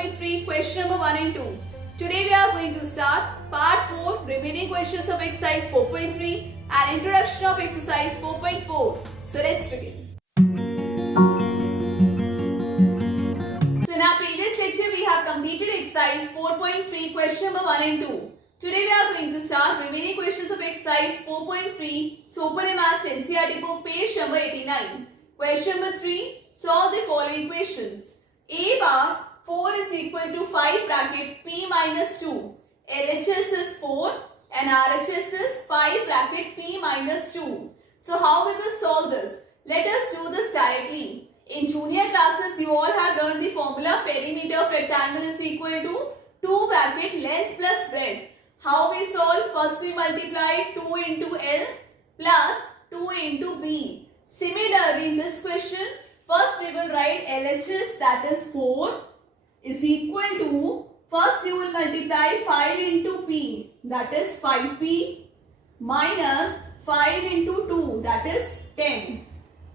4.3 question number 1 and 2. Today we are going to start part 4 remaining questions of exercise 4.3 and introduction of exercise 4.4. So let's begin. So in our previous lecture we have completed exercise 4.3 question number 1 and 2. Today we are going to start remaining questions of exercise 4.3. So open a maths NCERT book page number 89. Question number 3. Solve the following questions. A bar 4 is equal to 5 bracket P minus 2. LHS is 4 and RHS is 5 bracket P minus 2. So how we will solve this? Let us do this directly. In junior classes you all have learned the formula perimeter of rectangle is equal to 2 bracket length plus breadth. How we solve? First we multiply 2 into L plus 2 into B. Similarly in this question, first we will write LHS, that is 4, is equal to, first you will multiply 5 into P, that is 5P, minus 5 into 2, that is 10.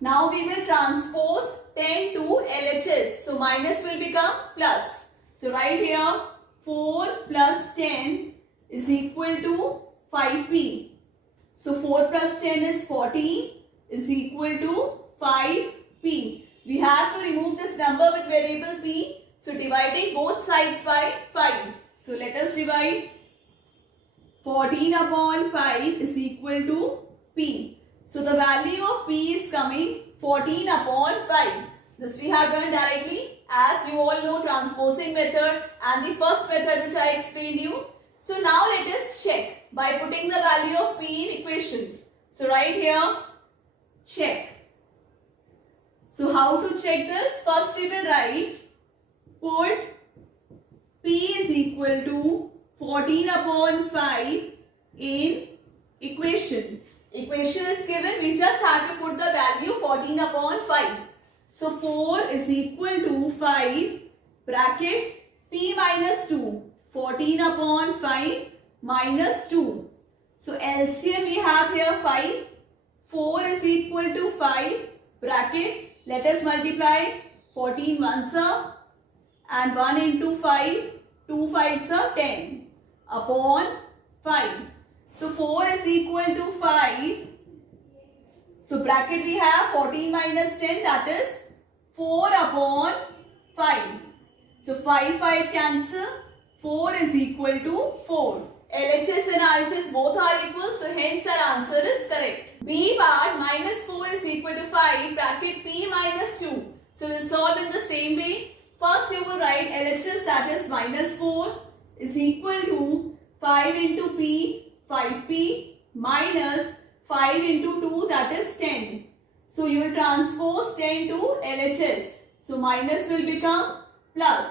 Now we will transpose 10 to LHS. So minus will become plus. So right here 4 plus 10 is equal to 5P. So 4 plus 10 is 14 is equal to 5P. We have to remove this number with variable P. So dividing both sides by 5. So let us divide 14 upon 5 is equal to P. So the value of P is coming 14 upon 5. This we have done directly, as you all know, transposing method and the first method which I explained you. So now let us check by putting the value of P in equation. So right here, check. So how to check this? First we will write, put P is equal to 14 upon 5 in equation. Equation is given, we just have to put the value 14 upon 5. So 4 is equal to 5 bracket P minus 2. 14 upon 5 minus 2. So LCM we have here 5. 4 is equal to 5 bracket. Let us multiply 14 ones are and 1 into 5. 2 5s are 10 upon 5. So 4 is equal to 5. So bracket we have 14 minus 10, that is 4 upon 5. So 5 cancel. 4 is equal to 4. LHS and RHS both are equal, so hence our answer is correct. B bar minus 4 is equal to 5 bracket P minus 2. So we'll solve in the same way. First you will write LHS, that is minus 4 is equal to 5 into P, 5P minus 5 into 2, that is 10. So you will transpose 10 to LHS. So minus will become plus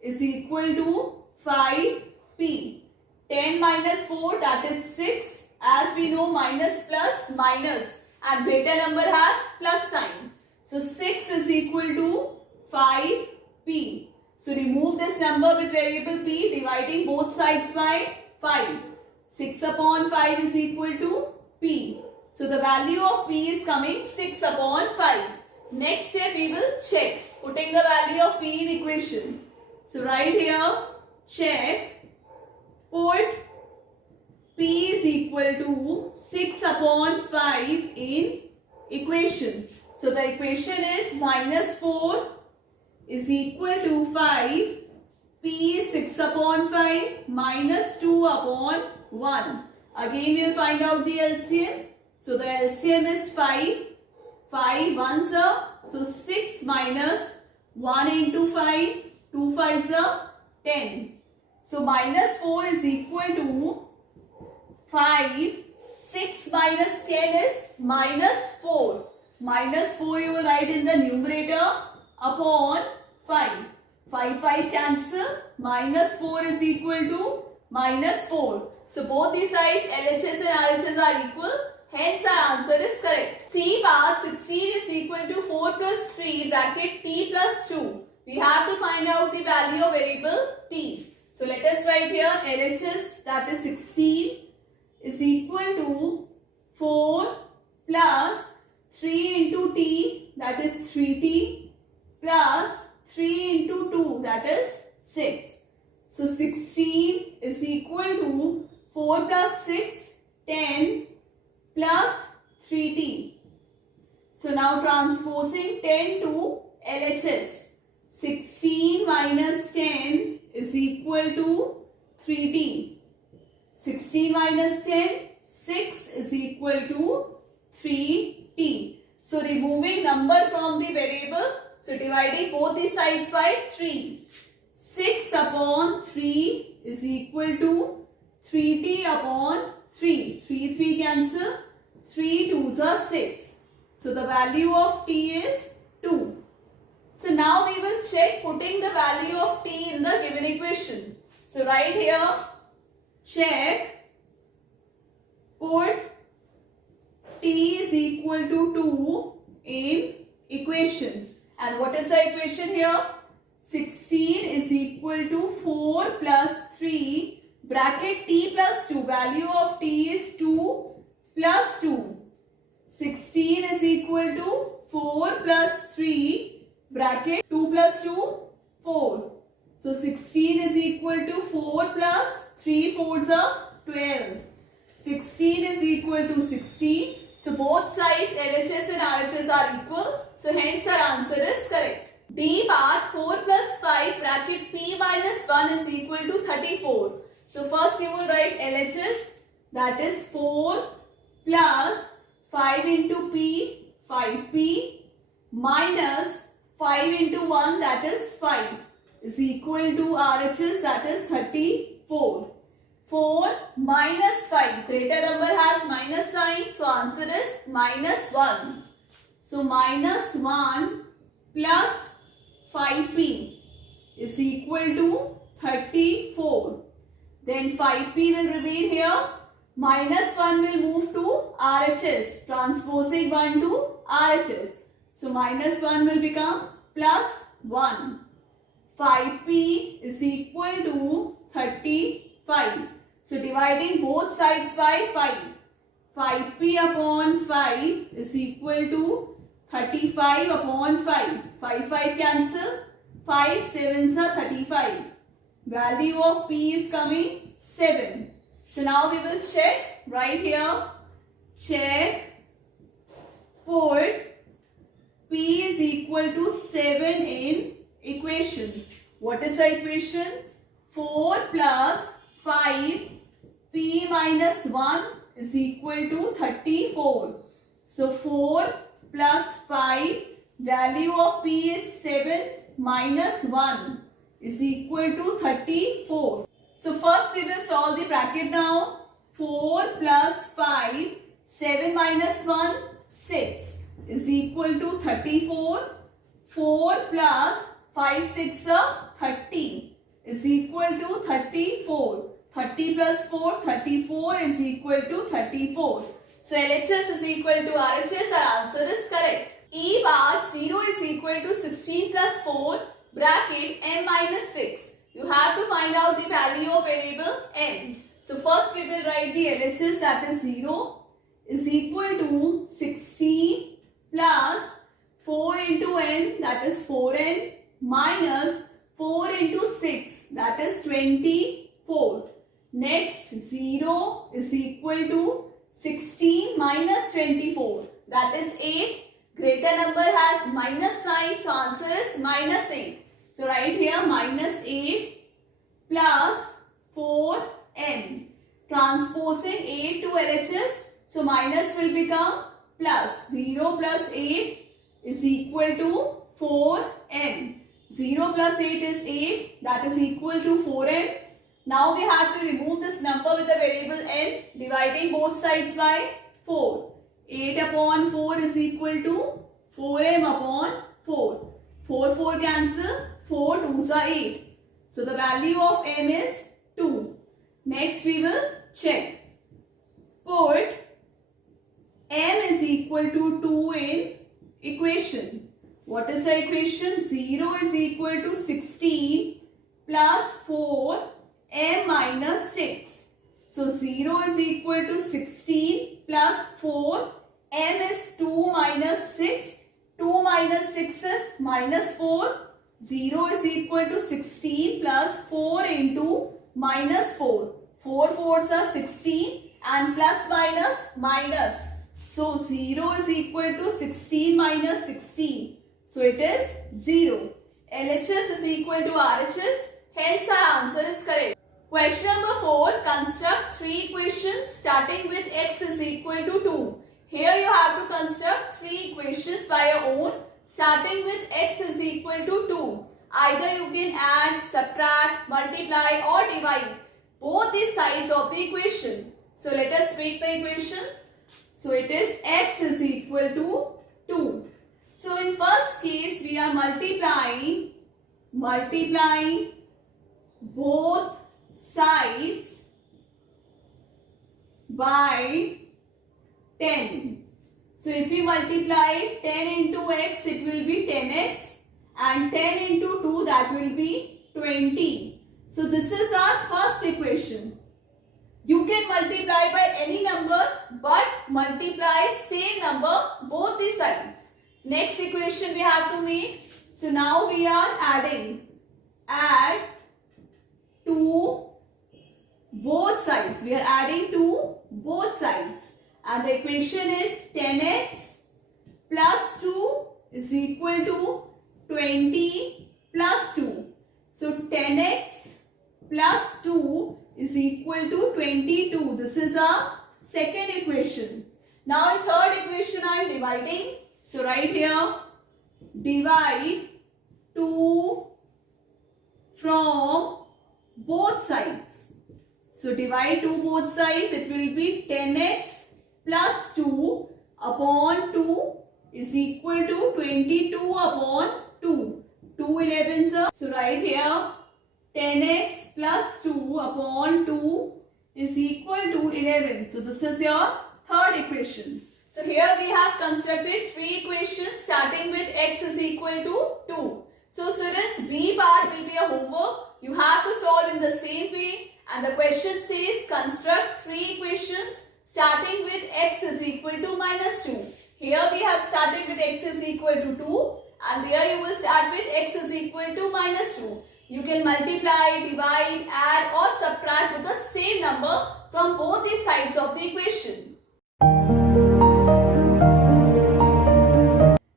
is equal to 5P. 10 minus 4, that is 6. As we know, minus plus minus and greater number has plus sign. So 6 is equal to 5P. So remove this number with variable P, dividing both sides by 5. 6 upon 5 is equal to P. So the value of P is coming 6 upon 5. Next step we will check, putting the value of P in equation. So right here, check, put P is equal to 6 upon 5 in equation. So the equation is minus 4 is equal to 5. P is 6 upon 5 minus 2 upon 1. Again we will find out the LCM. So the LCM is 5. 5 ones are, so 6 minus 1 into 5. 2 5s are 10. So minus 4 is equal to 5. 6 minus 10 is minus 4. Minus 4 you will write in the numerator upon 5. 5 cancel. Minus 4 is equal to minus 4. So both these sides LHS and RHS are equal. Hence our answer is correct. C bar 16 is equal to 4 plus 3 bracket T plus 2. We have to find out the value of variable T. So let us write here LHS, that is 16 is equal to 4 plus 3 into T, that is 3T plus 3 into 2, that is 6. So 16 is equal to 4 plus 6, 10 plus 3t. So now transposing 10 to LHS. 16 minus 10 is equal to 3t. 16 minus 10, 6 is equal to 3t. So removing number from the variable. So dividing both the sides by 3. 6 upon 3 is equal to 3t upon 3. 3 cancel. 3 2s are 6. So the value of t is 2. So now we will check putting the value of t in the given equation. So right here, check, put t is equal to 2 in equation. And what is the equation here? 16 is equal to 4 plus 3 bracket t plus 2. Value of t is 2 plus 2. 16 is equal to 4 plus 3 bracket 2 plus 2, 4. So 16 is equal to 4 plus 3 4s are 12. 16 is equal to 16. So both sides LHS and RHS are equal. So hence our answer is correct. D part 4 plus 5 bracket p minus 1 is equal to 34. So first you will write LHS, that is 4 plus 5 into p, 5p, minus 5 into 1, that is 5, is equal to RHS, that is 34. 4 minus 5, greater number has minus sign, so answer is minus 1. So minus 1 plus 5p is equal to 34. Then 5p will remain here. Minus 1 will move to RHS. Transposing 1 to RHS. So minus 1 will become plus 1. 5p is equal to 35. So dividing both sides by 5. 5p upon 5 is equal to 35 upon 5. 5 cancel. 5 7s are 35. Value of p is coming 7. So now we will check right here. Check, put p is equal to 7 in equation. What is the equation? 4 plus 5 p minus 1 is equal to 34. So 4 plus 5, value of p is 7 minus 1 is equal to 34. So first we will solve the bracket now. 4 plus 5, 7 minus 1, 6 is equal to 34. 4 plus 5 6 are 30 is equal to 34. 30 plus 4, 34 is equal to 34. So LHS is equal to RHS. Our answer is correct. E bar 0 is equal to 16 plus 4 bracket m minus 6. You have to find out the value of variable m. So first we will write the LHS, that is 0 is equal to 16 plus 4 into n, that is 4n, minus 4 into 6, that is 24. Next 0 is equal to 16 minus 24, that is 8. Greater number has minus sign, so answer is minus 8. So right here minus 8 plus 4n. Transposing 8 to LHS, so minus will become plus. 0 plus 8 is equal to 4n. 0 plus 8 is 8, that is equal to 4n. Now we have to remove this number with the variable n, dividing both sides by 4. 8 upon 4 is equal to 4m upon 4. 4 cancel, 4 2s are 8. So the value of m is 2. Next we will check. Put m is equal to 2 in equation. What is the equation? 0 is equal to 16 plus 4 m minus 6. So 0 is equal to 16 plus 4. M is 2 minus 6. 2 minus 6 is minus 4. 0 is equal to 16 plus 4 into minus 4. 4 fours are 16 and plus minus minus. So 0 is equal to 16 minus 16. So it is 0. LHS is equal to RHS. Hence our answer is correct. Question number 4. Construct 3 equations starting with x is equal to 2. Here you have to construct 3 equations by your own starting with x is equal to 2. Either you can add, subtract, multiply or divide both the sides of the equation. So let us make the equation. So it is x is equal to 2. So in first case we are multiplying both sides by 10. So if we multiply 10 into x, it will be 10x, and 10 into 2, that will be 20. So this is our first equation. You can multiply by any number, but multiply same number both the sides. Next equation we have to make. So now we are adding. Add to both sides. We are adding to both sides. And the equation is 10x plus 2 is equal to 20 plus 2. So 10x plus 2 is equal to 22. This is our second equation. Now in third equation I am dividing. So right here, divide 2 from both sides. So divide 2 both sides. It will be 10x plus 2 upon 2 is equal to 22 upon 2. 2 11s are. So right here 10x plus 2 upon 2 is equal to 11. So this is your third equation. So here we have constructed 3 equations starting with x is equal to 2. So students, B part will be a homework. You have to solve in the same way, and the question says construct 3 equations starting with x is equal to minus 2. Here we have started with x is equal to 2, and here you will start with x is equal to minus 2. You can multiply, divide, add or subtract with the same number from both the sides of the equation.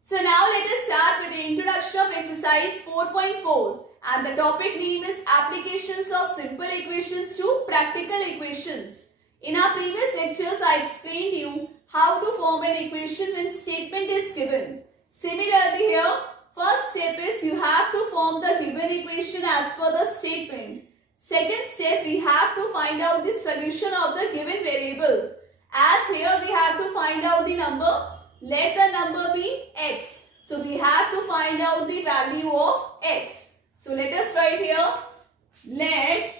So now let us start with the introduction of exercise 4.4, and the topic name is applications of simple equations to practical equations. In our previous lectures, I explained you how to form an equation when statement is given. Similarly here, first step is you have to form the given equation as per the statement. Second step, we have to find out the solution of the given variable. As here we have to find out the number. Let the number be x. So we have to find out the value of x. So let us write here. Let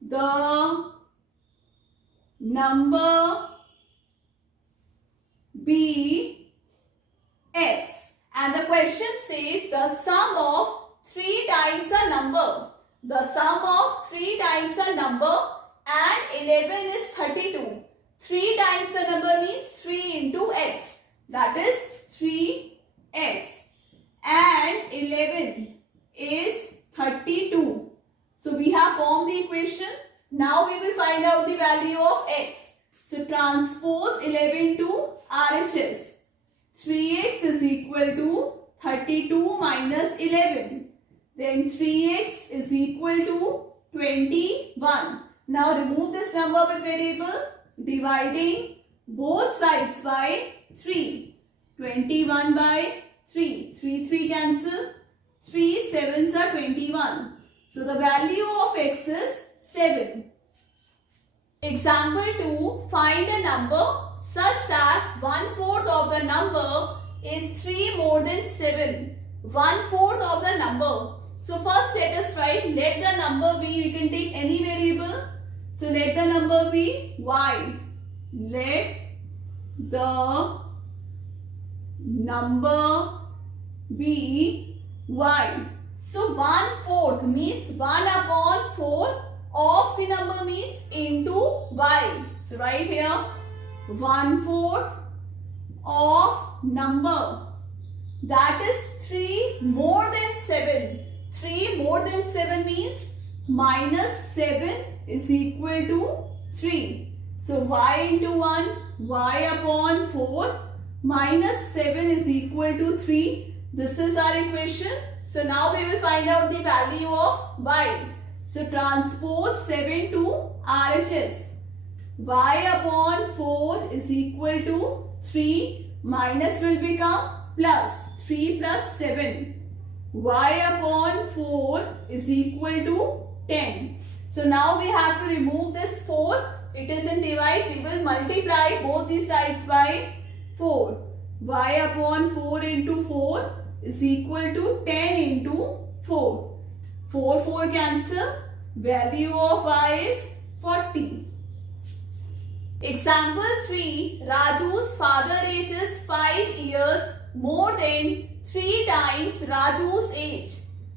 the number be x. And the question says the sum of 3 times a number. The sum of 3 times a number and 11 is 32. 3 times the number means 3 into x. That is 3x. And 11 is 32. So we have formed the equation. Now we will find out the value of x. So transpose 11 to RHS. 3x is equal to 32 minus 11. Then 3x is equal to 21. Now remove this number with variable, dividing both sides by 3. 21 by 3. 3 cancel. 3 7s are 21. So the value of x is 7. Example 2. Find a number such that 1/4 of the number is 3 more than 7. 1/4 of the number. So first let us write, let the number be, we can take any variable. So let the number be y. Let the number be y. So 1/4 means 1/4 of the number means into y. So right here 1/4 of number, that is 3 more than 7. 3 more than 7 means minus 7 is equal to 3. So y into 1, y upon 4 minus 7 is equal to 3. This is our equation. So now we will find out the value of y. So transpose 7 to RHS. Y upon 4 is equal to 3. Minus will become plus. 3 plus 7. Y upon 4 is equal to 10. So now we have to remove this 4. It is in divide. We will multiply both the sides by 4. Y upon 4 into 4 is equal to 10 into 4. 4 cancel. Value of y is 40. Example 3. Raju's father age is 5 years more than 3 times Raju's age.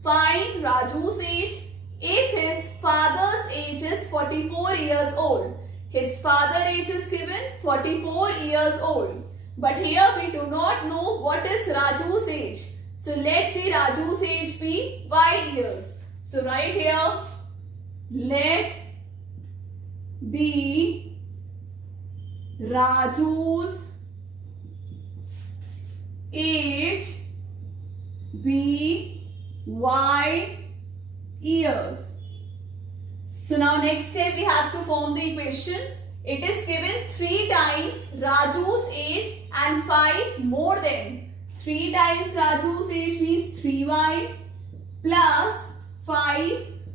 Find Raju's age if his father's age is 44 years old. His father age is given 44 years old. But here we do not know what is Raju's age. So let the Raju's age be y years. So right here, let the Raju's age be y years. So now next step we have to form the equation. It is given 3 times Raju's age and 5 more than. 3 times Raju's age means 3y plus 5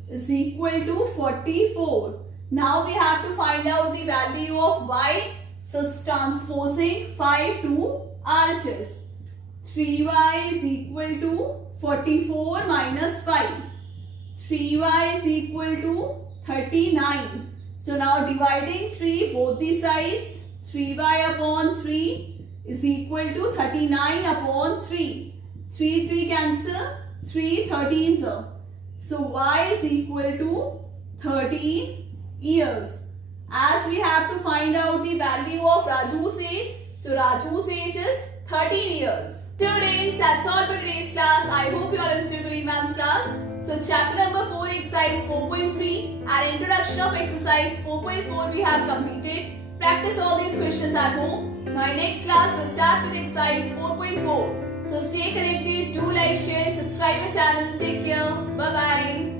is equal to 44. Now we have to find out the value of y. So transposing 5 to RHS. 3y is equal to 44 minus 5. 3y is equal to 39. So now dividing 3 both the sides. 3y upon 3 is equal to 39 upon 3. 3 cancel. 3 13s. So y is equal to 13 years. As we have to find out the value of Raju's age. So Raju's age is 13 years. Students, that's all for today's class. I hope you all understood Gulin ma'am's class. So chapter number 4 exercise 4.3 and introduction of exercise 4.4 we have completed. Practice all these questions at home. My next class will start with exercise 4.4. So stay connected, do like, share and subscribe my channel. Take care. Bye bye.